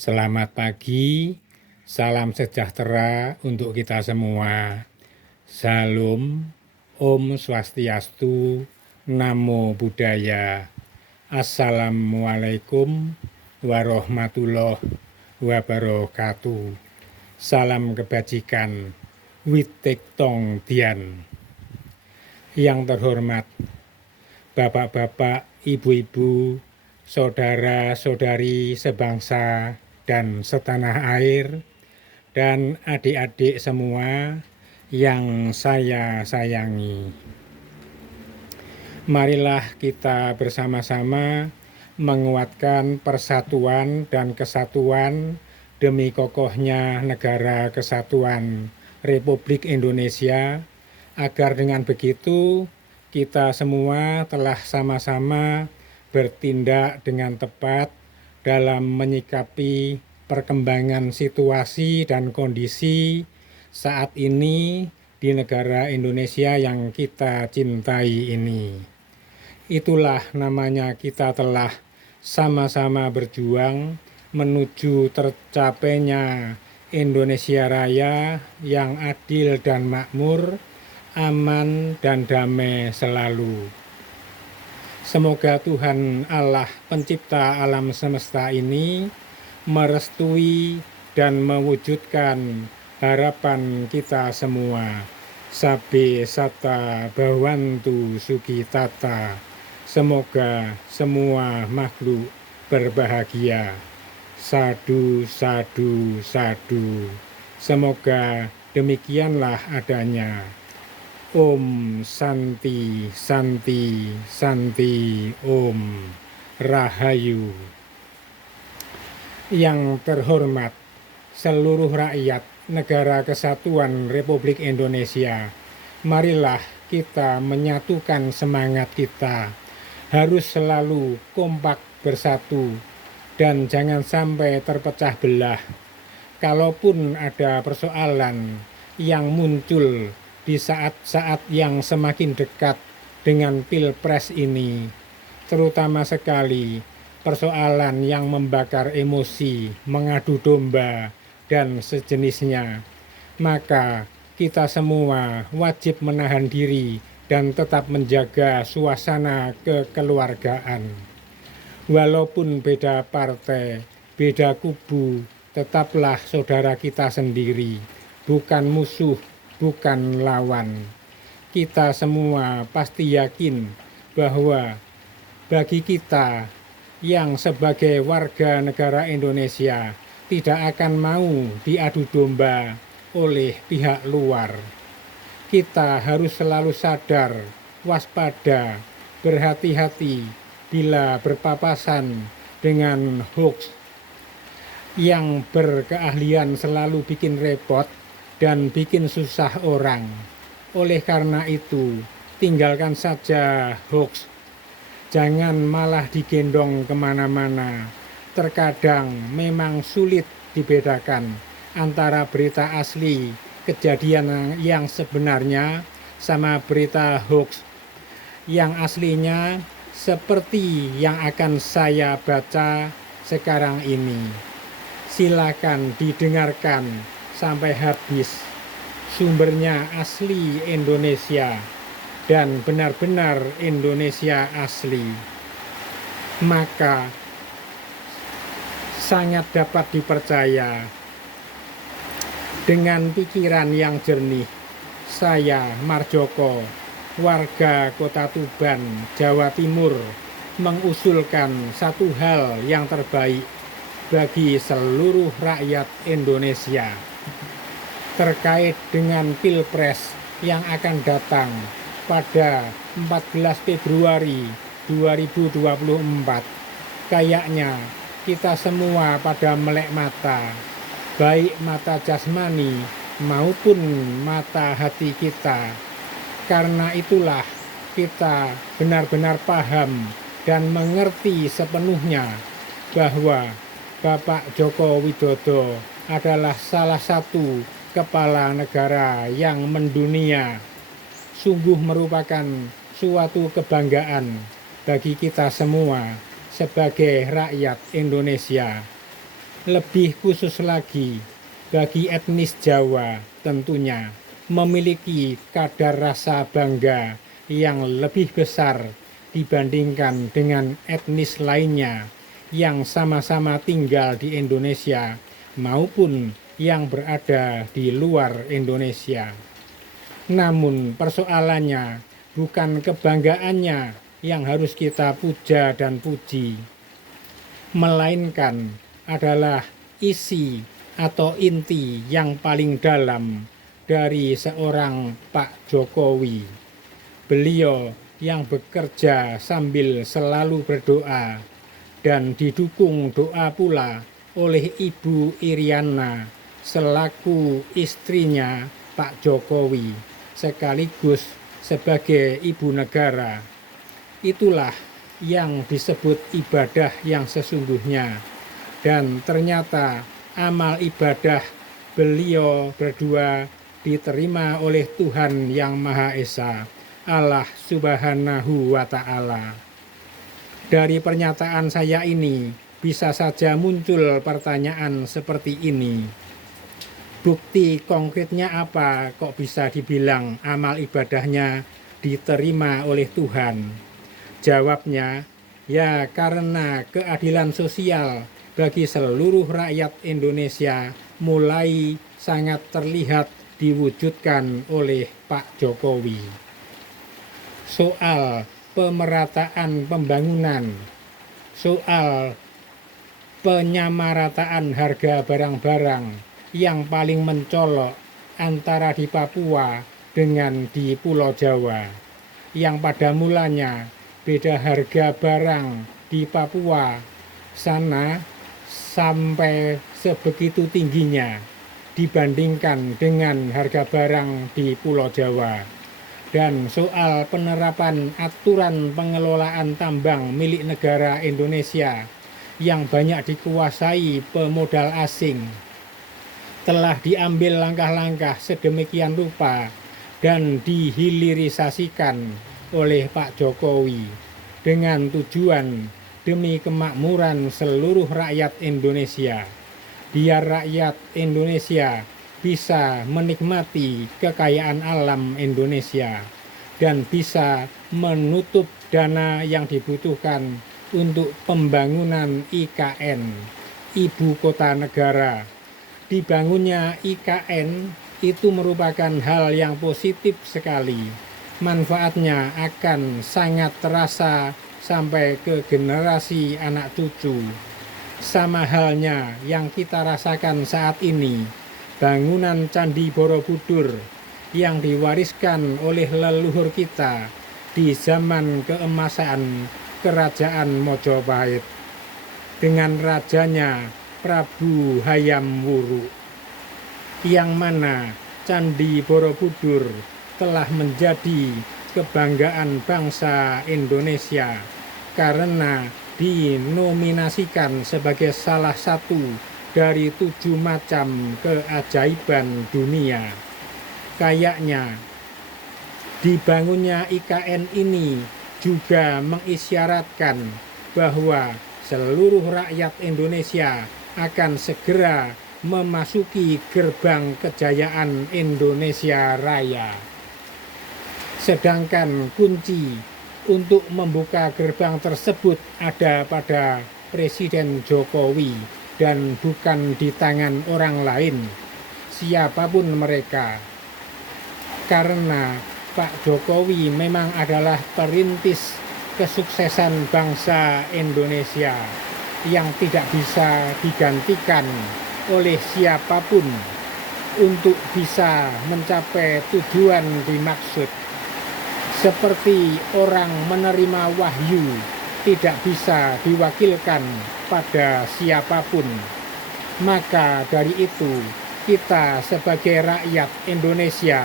Selamat pagi, salam sejahtera untuk kita semua. Salam, Om Swastiastu, Namo Buddhaya. Assalamualaikum warahmatullahi wabarakatuh. Salam kebajikan, Witek Tong Dian. Yang terhormat Bapak-bapak, ibu-ibu, saudara-saudari sebangsa dan setanah air, dan adik-adik semua yang saya sayangi. Marilah kita bersama-sama menguatkan persatuan dan kesatuan demi kokohnya negara kesatuan Republik Indonesia, agar dengan begitu kita semua telah sama-sama bertindak dengan tepat dalam menyikapi perkembangan situasi dan kondisi saat ini di negara Indonesia yang kita cintai ini. Itulah namanya kita telah sama-sama berjuang menuju tercapainya Indonesia Raya yang adil dan makmur, aman dan damai selalu. Semoga Tuhan Allah pencipta alam semesta ini merestui dan mewujudkan harapan kita semua. Sabbe satta bhavantu sukitata. Semoga semua makhluk berbahagia. Sadu, sadu, sadu. Semoga demikianlah adanya. Om Santi, Santi, Santi, Om Rahayu. Yang terhormat seluruh rakyat Negara Kesatuan Republik Indonesia, marilah kita menyatukan semangat kita, harus selalu kompak bersatu dan jangan sampai terpecah belah. Kalaupun ada persoalan yang muncul di saat-saat yang semakin dekat dengan Pilpres ini, terutama sekali persoalan yang membakar emosi, mengadu domba, dan sejenisnya, maka kita semua wajib menahan diri dan tetap menjaga suasana kekeluargaan. Walaupun beda partai, beda kubu, tetaplah saudara kita sendiri, bukan musuh, bukan lawan. Kita semua pasti yakin bahwa bagi kita yang sebagai warga negara Indonesia tidak akan mau diadu domba oleh pihak luar. Kita harus selalu sadar, waspada, berhati-hati bila berpapasan dengan hoax yang berkeahlian selalu bikin repot dan bikin susah orang. Oleh karena itu, tinggalkan saja hoax. Jangan malah digendong kemana-mana. Terkadang memang sulit dibedakan antara berita asli, kejadian yang sebenarnya, sama berita hoax yang aslinya seperti yang akan saya baca sekarang ini. Silakan didengarkan sampai habis. Sumbernya asli Indonesia dan benar-benar Indonesia asli, maka sangat dapat dipercaya. Dengan pikiran yang jernih, saya Marjoko, warga Kota Tuban, Jawa Timur, mengusulkan satu hal yang terbaik bagi seluruh rakyat Indonesia terkait dengan Pilpres yang akan datang pada 14 Februari 2024. Kayaknya kita semua pada melek mata, baik mata jasmani maupun mata hati kita. Karena itulah kita benar-benar paham dan mengerti sepenuhnya bahwa Bapak Joko Widodo adalah salah satu kepala negara yang mendunia. Sungguh merupakan suatu kebanggaan bagi kita semua sebagai rakyat Indonesia. Lebih khusus lagi, bagi etnis Jawa tentunya memiliki kadar rasa bangga yang lebih besar dibandingkan dengan etnis lainnya yang sama-sama tinggal di Indonesia maupun yang berada di luar Indonesia. Namun persoalannya bukan kebanggaannya yang harus kita puja dan puji, melainkan adalah isi atau inti yang paling dalam dari seorang Pak Jokowi. Beliau yang bekerja sambil selalu berdoa dan didukung doa pula oleh Ibu Iriana selaku istrinya Pak Jokowi sekaligus sebagai ibu negara. Itulah yang disebut ibadah yang sesungguhnya, dan ternyata amal ibadah beliau berdua diterima oleh Tuhan Yang Maha Esa, Allah Subhanahu wa Ta'ala. Dari pernyataan saya ini bisa saja muncul pertanyaan seperti ini. Bukti konkretnya apa kok bisa dibilang amal ibadahnya diterima oleh Tuhan? Jawabnya, ya karena keadilan sosial bagi seluruh rakyat Indonesia mulai sangat terlihat diwujudkan oleh Pak Jokowi. Soal pemerataan pembangunan, soal penyamarataan harga barang-barang yang paling mencolok antara di Papua dengan di Pulau Jawa, yang pada mulanya beda harga barang di Papua sana sampai sebegitu tingginya dibandingkan dengan harga barang di Pulau Jawa. Dan soal penerapan aturan pengelolaan tambang milik negara Indonesia yang banyak dikuasai pemodal asing, telah diambil langkah-langkah sedemikian rupa dan dihilirisasikan oleh Pak Jokowi dengan tujuan demi kemakmuran seluruh rakyat Indonesia, biar rakyat Indonesia bisa menikmati kekayaan alam Indonesia dan bisa menutup dana yang dibutuhkan untuk pembangunan IKN, Ibu Kota Negara. Dibangunnya IKN itu merupakan hal yang positif sekali. Manfaatnya akan sangat terasa sampai ke generasi anak cucu. Sama halnya yang kita rasakan saat ini, bangunan Candi Borobudur yang diwariskan oleh leluhur kita di zaman keemasan Kerajaan Mojopahit dengan rajanya Prabu Hayam Wuruk, yang mana Candi Borobudur telah menjadi kebanggaan bangsa Indonesia karena dinominasikan sebagai salah satu dari 7 macam keajaiban dunia. Kayaknya dibangunnya IKN ini juga mengisyaratkan bahwa seluruh rakyat Indonesia akan segera memasuki gerbang kejayaan Indonesia Raya. Sedangkan kunci untuk membuka gerbang tersebut ada pada Presiden Jokowi dan bukan di tangan orang lain, siapapun mereka. Karena Pak Jokowi memang adalah perintis kesuksesan bangsa Indonesia yang tidak bisa digantikan oleh siapapun untuk bisa mencapai tujuan dimaksud. Seperti orang menerima wahyu tidak bisa diwakilkan pada siapapun. Maka dari itu kita sebagai rakyat Indonesia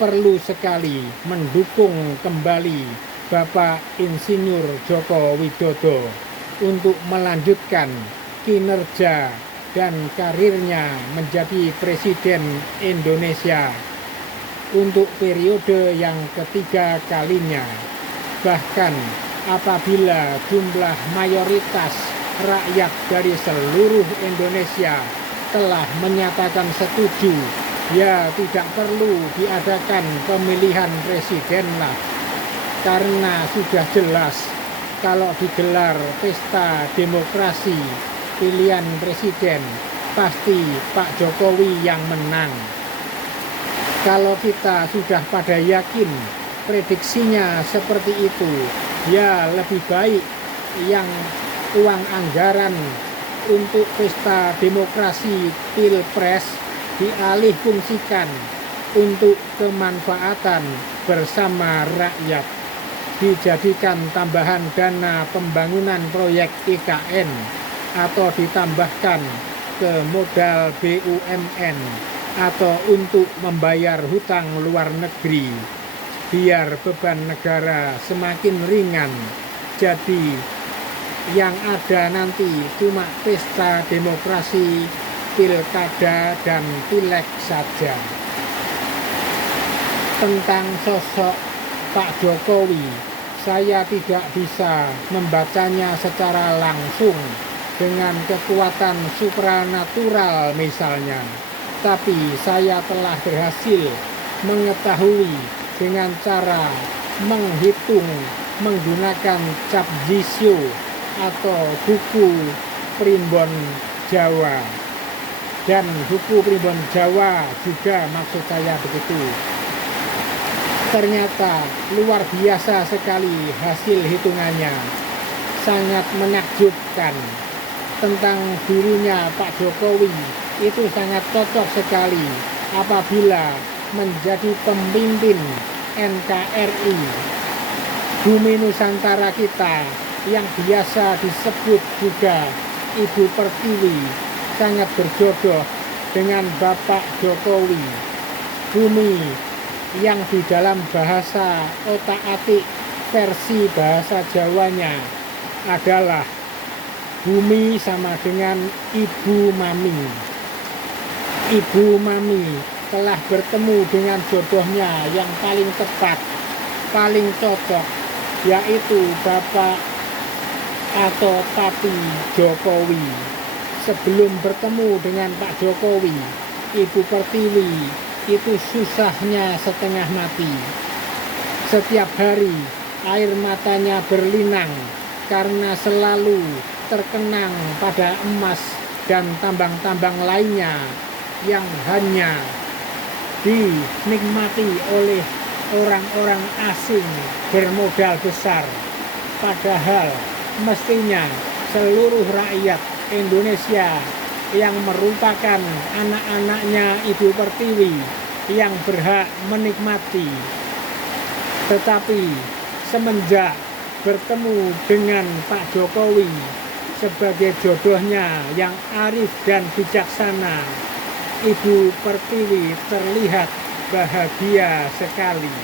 perlu sekali mendukung kembali Bapak Insinyur Joko Widodo untuk melanjutkan kinerja dan karirnya menjadi Presiden Indonesia untuk periode yang ketiga kalinya. Bahkan apabila jumlah mayoritas rakyat dari seluruh Indonesia telah menyatakan setuju, ya tidak perlu diadakan pemilihan presiden lah. Karena sudah jelas kalau digelar pesta demokrasi pilihan presiden, pasti Pak Jokowi yang menang. Kalau kita sudah pada yakin prediksinya seperti itu, ya lebih baik yang uang anggaran untuk pesta demokrasi pilpres dialih fungsikan untuk kemanfaatan bersama rakyat, dijadikan tambahan dana pembangunan proyek IKN atau ditambahkan ke modal BUMN atau untuk membayar hutang luar negeri, biar beban negara semakin ringan. Jadi yang ada nanti cuma pesta demokrasi pilkada dan pileg saja. Tentang sosok Pak Jokowi, saya tidak bisa membacanya secara langsung dengan kekuatan supranatural misalnya, tapi saya telah berhasil mengetahui dengan cara menghitung menggunakan cap jisyo atau buku primbon Jawa, dan buku primbon Jawa juga maksud saya begitu. Ternyata luar biasa sekali hasil hitungannya, sangat menakjubkan. Tentang dirinya Pak Jokowi itu sangat cocok sekali apabila menjadi pemimpin NKRI. Bumi Nusantara kita yang biasa disebut juga Ibu Pertiwi sangat berjodoh dengan Bapak Jokowi. Bumi yang di dalam bahasa otak-atik versi bahasa Jawanya adalah bumi sama dengan Ibu Mami. Ibu Mami telah bertemu dengan jodohnya yang paling tepat, paling cocok, yaitu Bapak atau Papi Jokowi. Sebelum bertemu dengan Pak Jokowi, Ibu Pertiwi itu susahnya setengah mati. Setiap hari air matanya berlinang karena selalu terkenang pada emas dan tambang-tambang lainnya yang hanya dinikmati oleh orang-orang asing bermodal besar. Padahal mestinya seluruh rakyat Indonesia yang merupakan anak-anaknya Ibu Pertiwi yang berhak menikmati. Tetapi semenjak bertemu dengan Pak Jokowi sebagai jodohnya yang arif dan bijaksana, Ibu Pertiwi terlihat bahagia sekali.